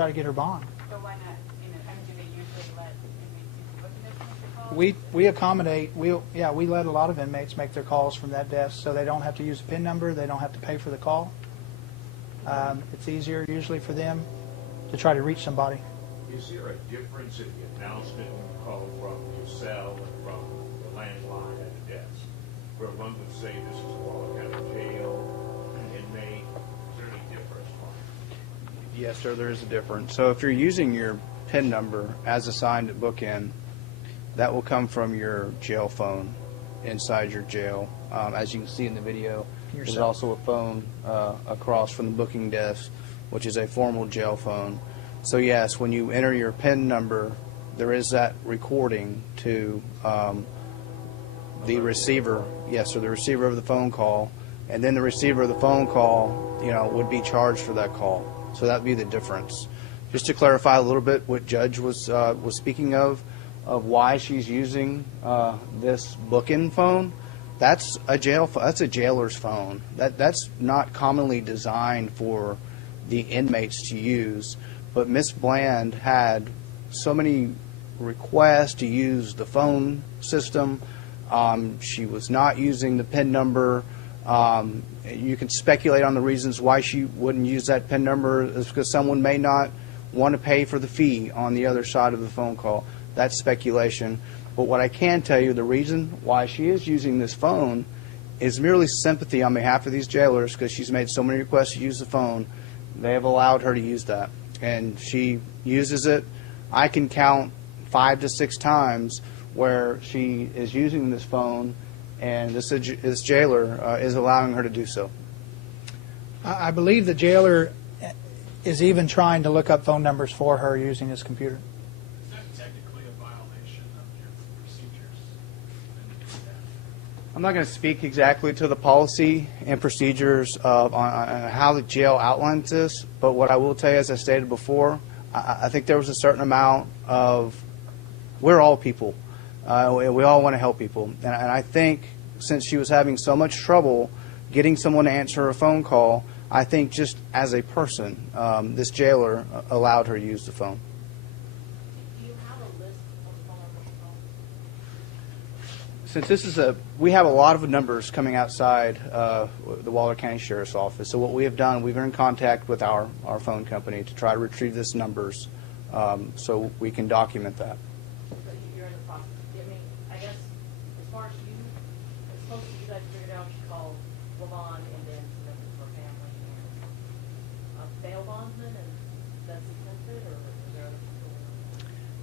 try to get her bond. So why not, I mean, do they usually let inmates use the booking desk make their calls? We accommodate, we let a lot of inmates make their calls from that desk, so they don't have to use a PIN number, they don't have to pay for the call. It's easier usually for them to try to reach somebody. Is there a difference in the announcement call from your cell and from the landline at the desk? Where one would say this is a Waller County Jail inmate, is there any difference? Yes, sir, there is a difference. So if you're using your PIN number as assigned at bookend, that will come from your jail phone inside your jail. As you can see in the video, there's also a phone across from the booking desk, which is a formal jail phone. So yes, when you enter your PIN number, there is that recording to the receiver. Yes, or the receiver of the phone call, and then the receiver of the phone call, would be charged for that call. So that would be the difference. Just to clarify a little bit, what Judge was speaking of why she's using this bookend phone. That's a jailer's phone. That's not commonly designed for the inmates to use. But Ms. Bland had so many requests to use the phone system. She was not using the PIN number. You can speculate on the reasons why she wouldn't use that PIN number. It's because someone may not want to pay for the fee on the other side of the phone call. That's speculation. But what I can tell you, the reason why she is using this phone is merely sympathy on behalf of these jailers, because she's made so many requests to use the phone. They have allowed her to use that, and she uses it. I can count 5 to 6 times where she is using this phone, and this jailer is allowing her to do so. I believe the jailer is even trying to look up phone numbers for her using his computer. Is that technically a violation of your procedures? I'm not going to speak exactly to the policy and procedures on how the jail outlines this, but what I will tell you, as I stated before, I think there was a certain amount of, we're all people. We all want to help people. And I think since she was having so much trouble getting someone to answer a phone call, I think just as a person, this jailer allowed her to use the phone. Do you have a list of phone numbers? Since this is we have a lot of numbers coming outside the Waller County Sheriff's Office. So what we have done, we've been in contact with our phone company to try to retrieve this numbers so we can document that. So you're in the process. I mean, I guess as far as you, it's supposed to you guys figured out she called Lavon and then submitted for family and a bail bondsman, and that's exempted, or is there other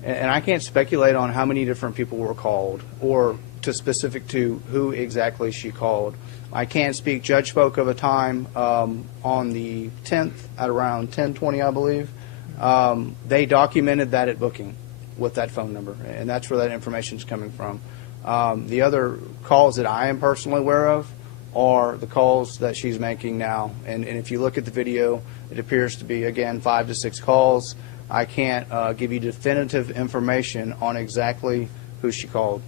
people? And I can't speculate on how many different people were called or to specific to who exactly she called. I can't speak. Judge spoke of a time on the 10th at around 10:20, I believe. They documented that at booking with that phone number, and that's where that information is coming from. The other calls that I am personally aware of are the calls that she's making now. And if you look at the video, it appears to be, again, 5 to 6 calls. I can't give you definitive information on exactly who she called.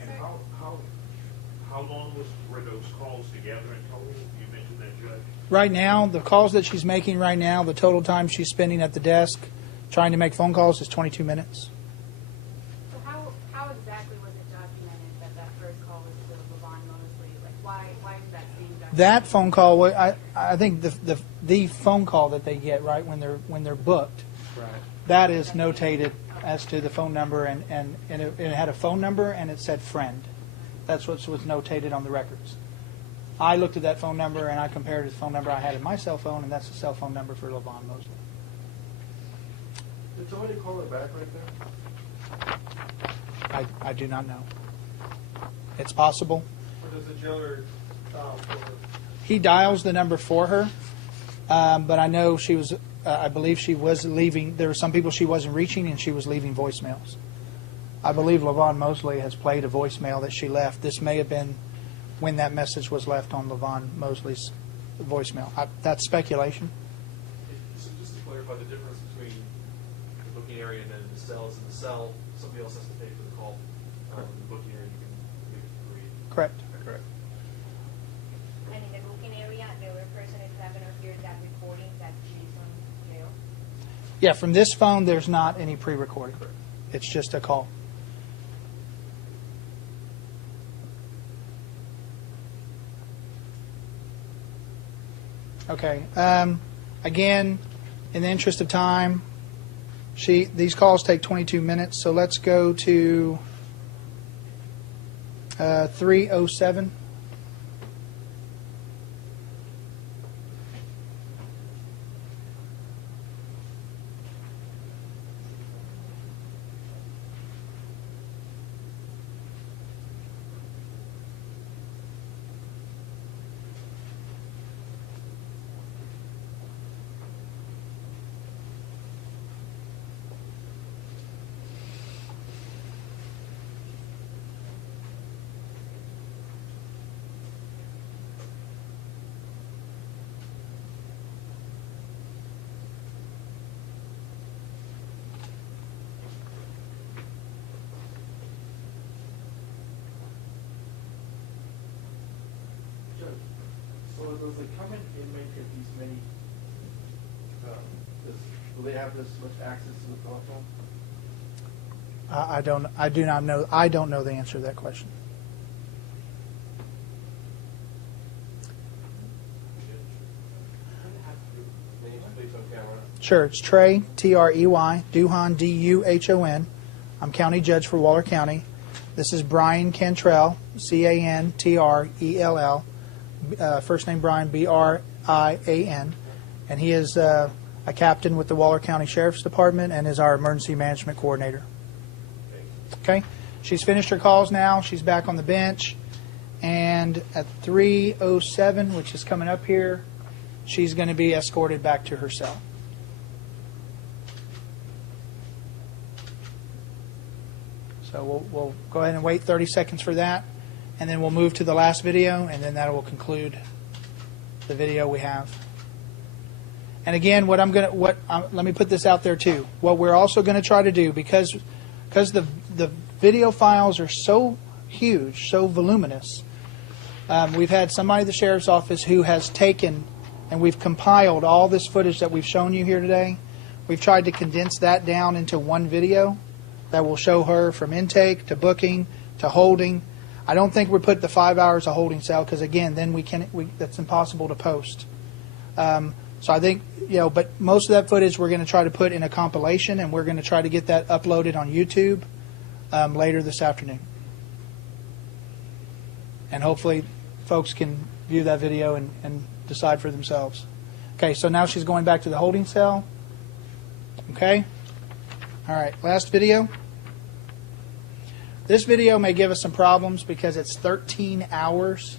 And how long were those calls together in total? You mentioned that, Judge. Right now, the calls that she's making right now, the total time she's spending at the desk trying to make phone calls is 22 minutes. So how exactly was it documented that first call was to Lavon Mosley? Like, why is that being documented? That phone call, I think the phone call that they get right when they're booked, Right. that is notated as to the phone number, and it had a phone number and it said friend. That's what was notated on the records. I looked at that phone number and I compared it to the phone number I had in my cell phone, and that's the cell phone number for Lavon Mosley. Did somebody call her back right there? I do not know. It's possible. Or does the jailer dial for her? He dials the number for her, but I know she was. I believe she was leaving. There were some people she wasn't reaching, and she was leaving voicemails. I believe Lavon Mosley has played a voicemail that she left. This may have been when that message was left on Lavon Mosley's voicemail. That's speculation. So just to clarify the difference between the booking area and then the cells. In the cell, somebody else has to pay for the call. In the booking area, you can leave it free. Correct. Correct. And in the booking area, the other person is not going to hear that recording that she's on jail? Yeah, from this phone, there's not any pre-recording. It's just a call. Okay. Again, in the interest of time, these calls take 22 minutes, so let's go to 3:07. So does the current inmate get these many, do they have this much access to the telephone? I do not know. I don't know the answer to that question. Please on camera. Sure, it's Trey, Trey, Duhon, Duhon. I'm county judge for Waller County. This is Brian Cantrell, Cantrell, first name Brian, Brian, and he is a captain with the Waller County Sheriff's Department and is our emergency management coordinator. Okay, she's finished her calls now. She's back on the bench, and at 3:07, which is coming up here, she's going to be escorted back to her cell. So we'll go ahead and wait 30 seconds for that, and then we'll move to the last video, and then that will conclude the video we have. And again, let me put this out there too. What we're also going to try to do, because the video files are so huge, so voluminous, we've had somebody at the sheriff's office who has taken and we've compiled all this footage that we've shown you here today. We've tried to condense that down into one video that will show her from intake to booking to holding. I don't think we put the 5 hours of holding cell because, again, then that's impossible to post. So I think, but most of that footage we're going to try to put in a compilation, and we're going to try to get that uploaded on YouTube later this afternoon. And hopefully folks can view that video and decide for themselves. Okay, so now she's going back to the holding cell. Okay? All right, last video. This video may give us some problems because it's 13 hours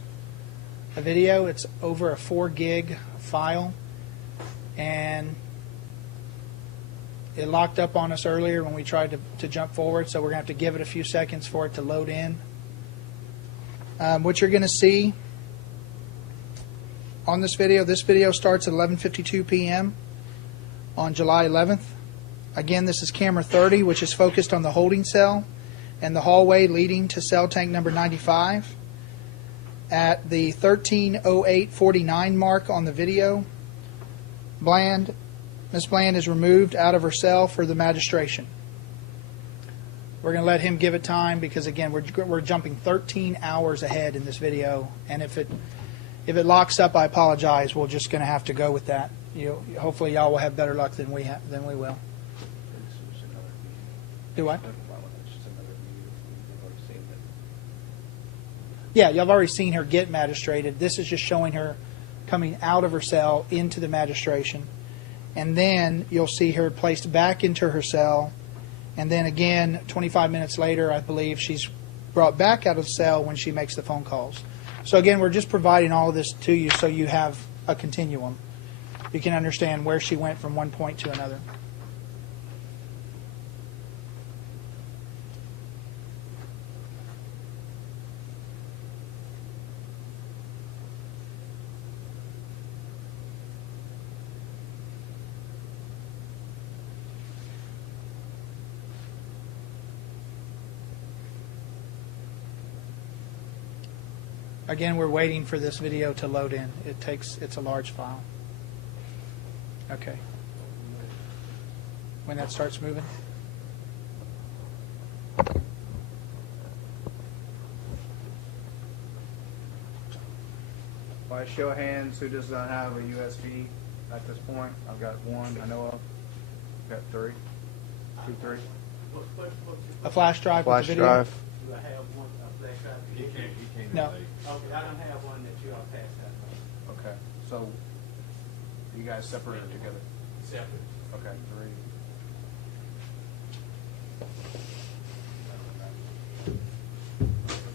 of video. It's over a 4 gig file. And it locked up on us earlier when we tried to jump forward, so we're going to have to give it a few seconds for it to load in. What you're going to see on this video starts at 11:52 p.m. on July 11th. Again, this is camera 30, which is focused on the holding cell and the hallway leading to cell tank number 95. At the 13:08:49 mark on the video, Miss Bland is removed out of her cell for the magistration. We're going to let him give it time because, again, we're jumping 13 hours ahead in this video, and if it locks up, I apologize. We're just going to have to go with that. Hopefully, y'all will have better luck than we will. Do what? Yeah, y'all have already seen her get magistrated. This is just showing her coming out of her cell into the magistration. And then you'll see her placed back into her cell. And then again, 25 minutes later, I believe she's brought back out of the cell when she makes the phone calls. So again, we're just providing all of this to you so you have a continuum. You can understand where she went from one point to another. Again, we're waiting for this video to load in. It's a large file. Okay. when that starts moving. By show of hands, who does not have a USB at this point? I've got one I know of. Got three. 2, 3. A flash drive Flash with the video? drive. Do I have one, a flash drive? He came No. late. Okay, I don't have one that you all passed out. Okay. So you guys separated together. Separate. Okay. 3.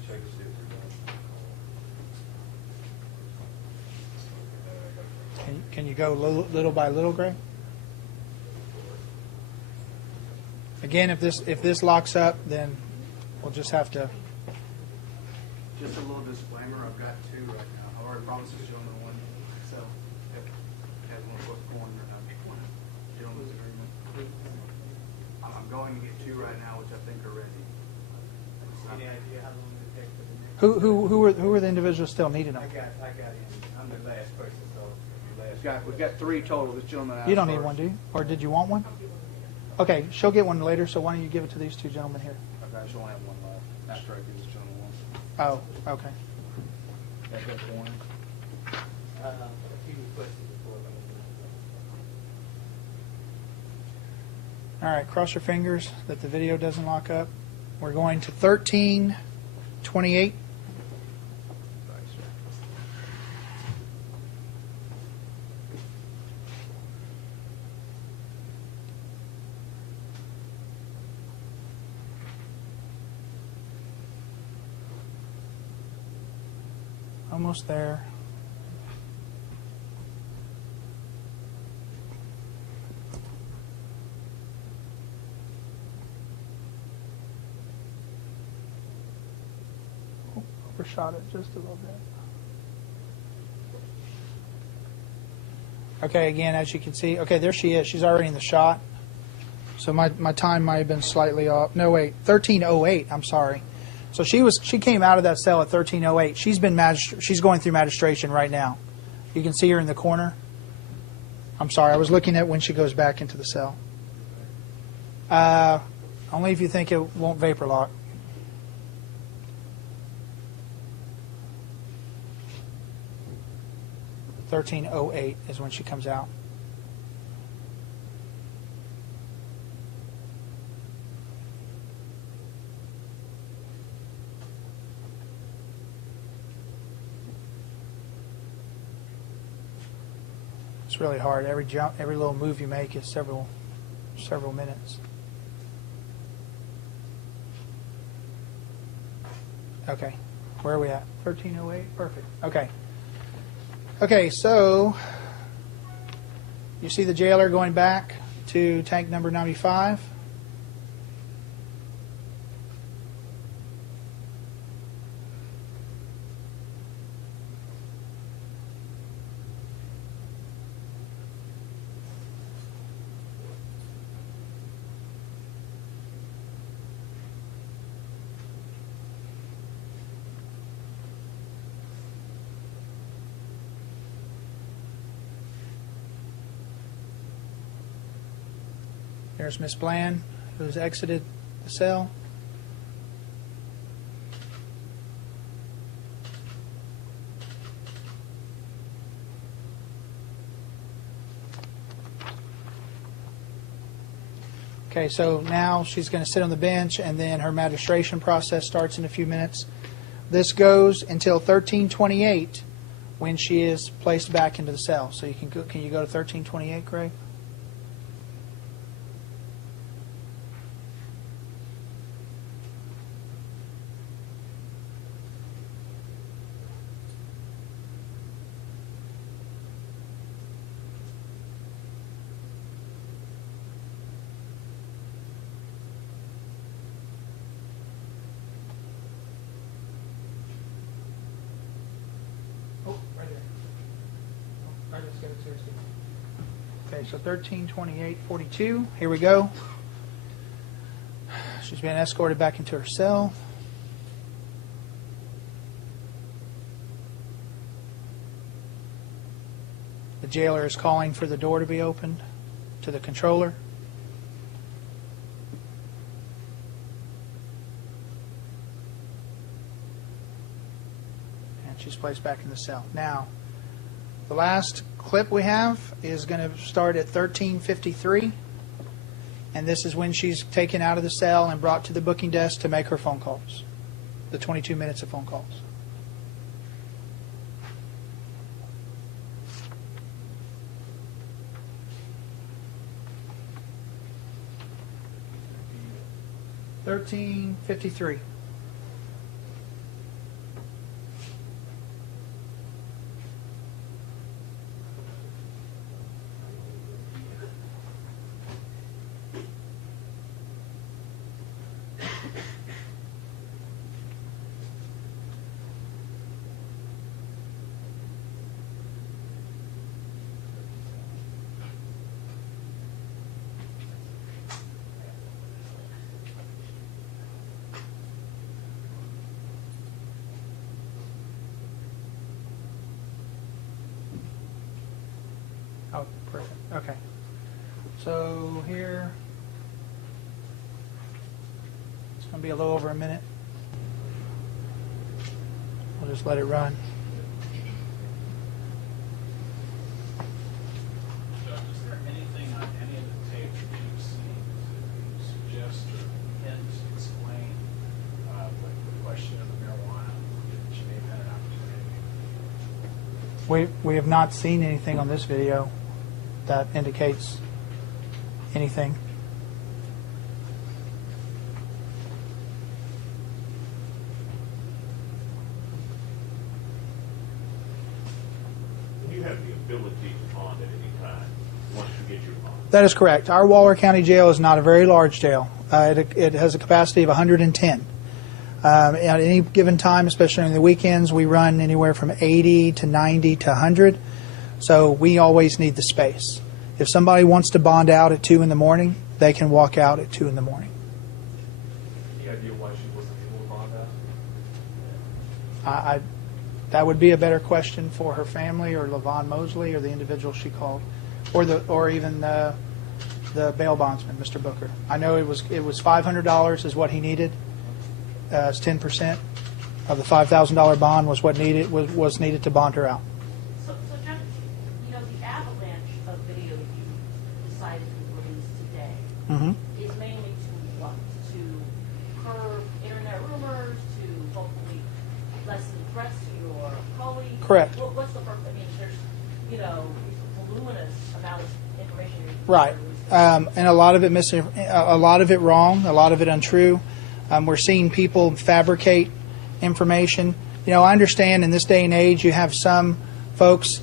Check to see if we're done. Can you go little by little, Greg? Again, if this locks up, then we'll just have to. Just a little disclaimer, I've got 2 right now. I already promised this gentleman one, so if has one foot corner, one gentleman's agreement. I'm going to get 2 right now, which I think are ready. Any idea how long it takes for the next? Who are the individuals still needing them? I got in. I'm the last person, so the last. We've got 3 total. This gentleman asked You don't need first. one, do you? Or did you want one? Okay, she'll get one later. So why don't you give it to these 2 gentlemen here? Okay, I should only have one left. After I give this gentleman one. Oh, okay. That's that one. A few questions before. All right, cross your fingers that the video doesn't lock up. We're going to 1328. Almost there. Oh, overshot it just a little bit. Okay, again, as you can see, okay, there she is. She's already in the shot. So my time might have been slightly off. No, wait, 1308. I'm sorry. So she came out of that cell at 1308. She's going through magistration right now. You can see her in the corner. I'm sorry, I was looking at when she goes back into the cell. Only if you think it won't vapor lock. $13.08 is when she comes out. It's really hard. Every jump, every little move you make is several minutes. Okay, where are we at? 13:08. Perfect. Okay. Okay, so you see the jailer going back to tank number 95. There's Miss Bland, who's exited the cell. Okay, so now she's going to sit on the bench, and then her magistration process starts in a few minutes. This goes until 1328, when she is placed back into the cell. So you can go to 1328, Greg? Okay, so 1328.42. Here we go. She's being escorted back into her cell. The jailer is calling for the door to be opened to the controller. She's placed back in the cell. Now, the last clip we have is going to start at 13:53, and this is when she's taken out of the cell and brought to the booking desk to make her phone calls, the 22 minutes of phone calls. $13.53. Oh, perfect. Okay. So here, it's going to be a little over a minute. We'll just let it run. Judge, is there anything on any of the tape that you've seen to suggest or hint to explain the question of the marijuana that she may have had an opportunity? We have not seen anything on this video that indicates anything. You have the ability to bond at any time once you get your bond. That is correct. Our Waller County Jail is not a very large jail. It has a capacity of 110. At any given time, especially on the weekends, we run anywhere from 80 to 90 to 100. So we always need the space. If somebody wants to bond out at 2 in the morning, they can walk out at 2 in the morning. Any idea why she wasn't able to bond out? That would be a better question for her family or LaVon Mosley or the individual she called, or even the bail bondsman, Mr. Booker. I know it was $500 is what he needed. It's 10% of the $5,000 bond was what was needed to bond her out. So Judge, you know, the avalanche of video you decided to release today Mm-hmm. is mainly to what? To curb internet rumors, to hopefully lessen threats to your colleagues? Correct. What's the purpose? I mean, there's, you know, voluminous amount of information. Right. And a lot of it wrong, a lot of it untrue. We're seeing people fabricate information. You know, I understand in this day and age you have some folks,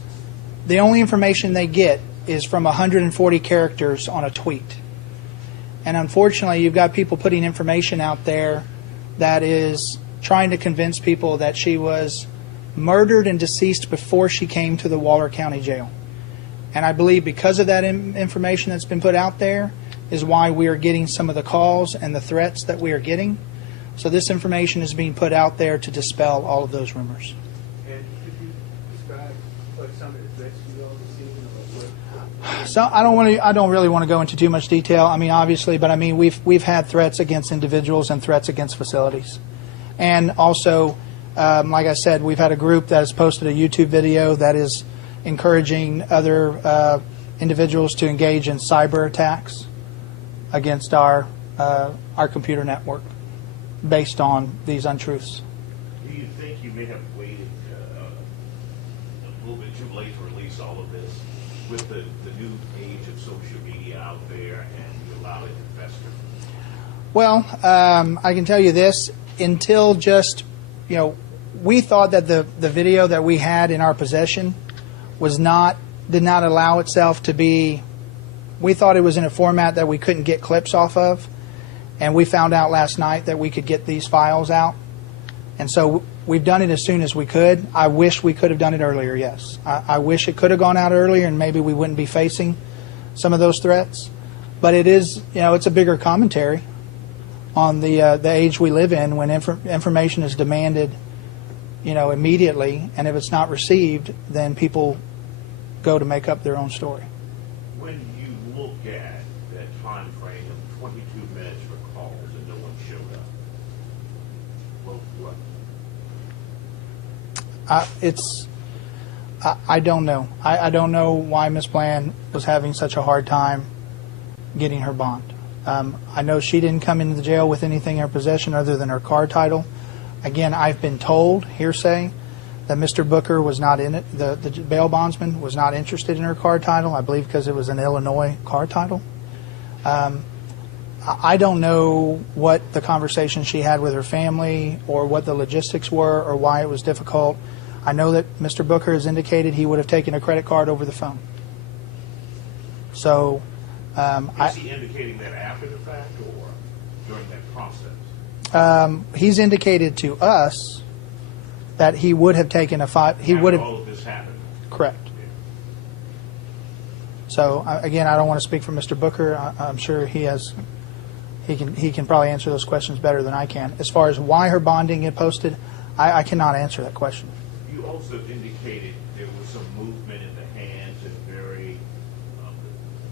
the only information they get is from 140 characters on a tweet. And unfortunately, you've got people putting information out there that is trying to convince people that she was murdered and deceased before she came to the Waller County Jail. And I believe because of that information that's been put out there is why we are getting some of the calls and the threats that we are getting. So this information is being put out there to dispel all of those rumors. And could you describe what some of the threats you all received or what? So I don't really want to go into too much detail. I mean, obviously, but I mean we've had threats against individuals and threats against facilities, and also, like I said, we've had a group that has posted a YouTube video that is encouraging other individuals to engage in cyber attacks against our computer network based on these untruths. Do you think you may have waited a little bit too late to release all of this with the new age of social media out there and you allow it to fester? Well, I can tell you this, until just, you know, we thought that the video that we had in our possession did not allow itself to be, we thought it was in a format that we couldn't get clips off of, and we found out last night that we could get these files out, and so we've done it as soon as we could. I wish we could have done it earlier, yes. I wish it could have gone out earlier and maybe we wouldn't be facing some of those threats, but it is, you know, it's a bigger commentary on the age we live in when information is demanded, you know, immediately, and if it's not received, then people go to make up their own story. When you look at that time frame of 22 minutes for calls and no one showed up, I don't know. I don't know why Miss Bland was having such a hard time getting her bond. I know she didn't come into the jail with anything in her possession other than her car title. Again, I've been told, hearsay, that Mr. Booker was not in it. The bail bondsman was not interested in her car title, I believe because it was an Illinois car title. I don't know what the conversation she had with her family or what the logistics were or why it was difficult. I know that Mr. Booker has indicated he would have taken a credit card over the phone. So, Is he indicating that after the fact or during that process? He's indicated to us that he would have taken a five. He would have. All of this happened. Correct. So again, I don't want to speak for Mr. Booker. I'm sure he has. He can probably answer those questions better than I can. As far as why her bonding get posted, I cannot answer that question. You also indicated there was some movement in the hands and very,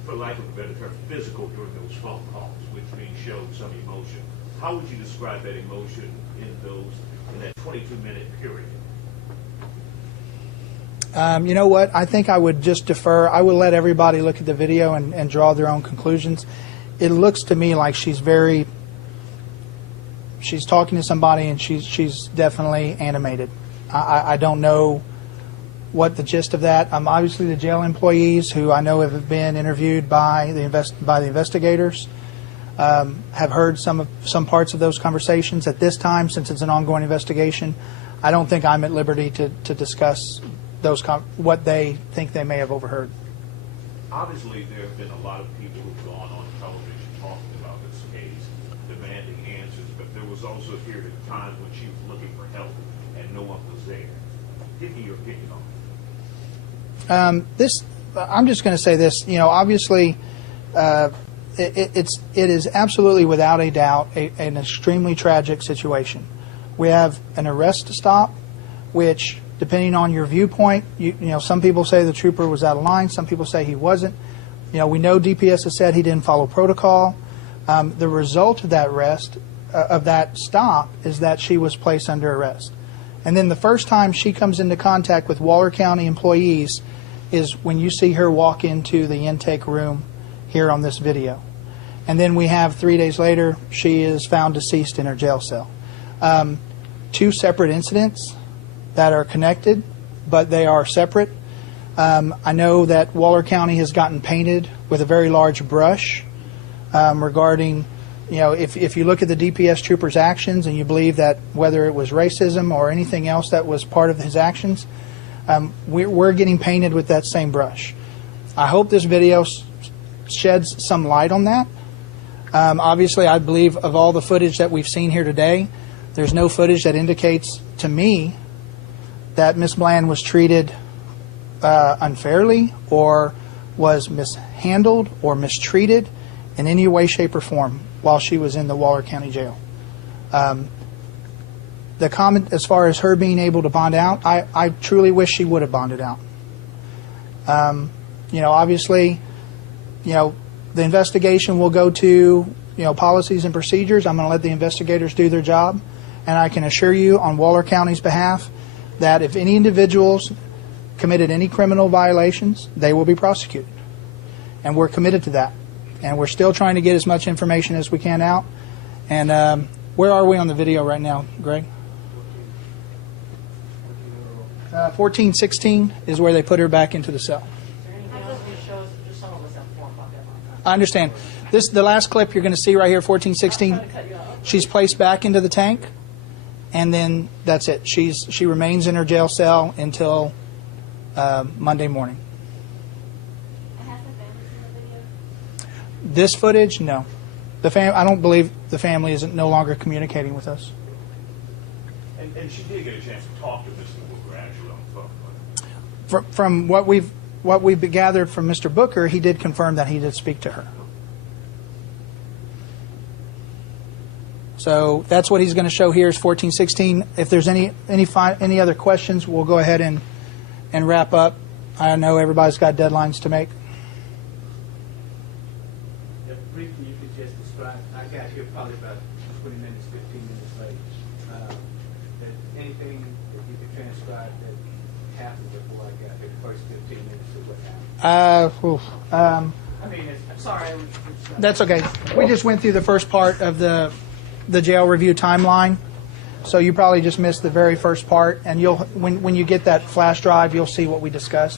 for lack of a better term, physical during those phone calls, which means showed some emotion. How would you describe that emotion in that 22-minute period? You know what? I think I would just defer. I would let everybody look at the video and draw their own conclusions. It looks to me like she's talking to somebody and she's definitely animated. I don't know what the gist of that. Obviously, the jail employees who I know have been interviewed by the investigators have heard some parts of those conversations. At this time, since it's an ongoing investigation, I don't think I'm at liberty to discuss what they think they may have overheard. Obviously, there have been a lot of people who've gone on television talking about this case, demanding answers, but there was also a period of time when she was looking for help and no one was there. Give me your opinion on it. I'm just going to say this. Obviously, it is absolutely without a doubt an extremely tragic situation. We have an arrest stop, which, depending on your viewpoint, some people say the trooper was out of line. Some people say he wasn't. We know DPS has said he didn't follow protocol. The result of that that stop, is that she was placed under arrest. And then the first time she comes into contact with Waller County employees is when you see her walk into the intake room here on this video. And then we have 3 days later, she is found deceased in her jail cell. Two separate incidents that are connected, but they are separate. I know that Waller County has gotten painted with a very large brush regarding, if you look at the DPS trooper's actions and you believe that whether it was racism or anything else that was part of his actions, we're getting painted with that same brush. I hope this video sheds some light on that. Obviously, I believe of all the footage that we've seen here today, there's no footage that indicates to me that Miss Bland was treated unfairly or was mishandled or mistreated in any way, shape, or form while she was in the Waller County Jail. The comment as far as her being able to bond out, I truly wish she would have bonded out. Obviously, the investigation will go to, policies and procedures. I'm going to let the investigators do their job. And I can assure you on Waller County's behalf that if any individuals committed any criminal violations, they will be prosecuted. And we're committed to that. And we're still trying to get as much information as we can out. And where are we on the video right now, Greg? 1416 is where they put her back into the cell. Is there anything else that shows, just some of us have 4 o'clock at one time. I understand. The last clip you're going to see right here, 1416, she's placed back into the tank, and then that's it. She remains in her jail cell until Monday morning. And has the family seen the video? This footage, no. I don't believe the family is no longer communicating with us. And she did get a chance to talk to Mr. Booker actually on the phone. From what we've gathered from Mr. Booker, he did confirm that he did speak to her. So that's what he's going to show here is 1416. If there's any other questions, we'll go ahead and wrap up. I know everybody's got deadlines to make. Briefly, you could just describe, I got here probably about 20 minutes, 15 minutes late. that anything that you could transcribe that happened before I got there, the first 15 minutes of what happened? I mean, I'm sorry. That's okay. We just went through the first part of the jail review timeline, so you probably just missed the very first part. And you'll when you get that flash drive, you'll see what we discussed.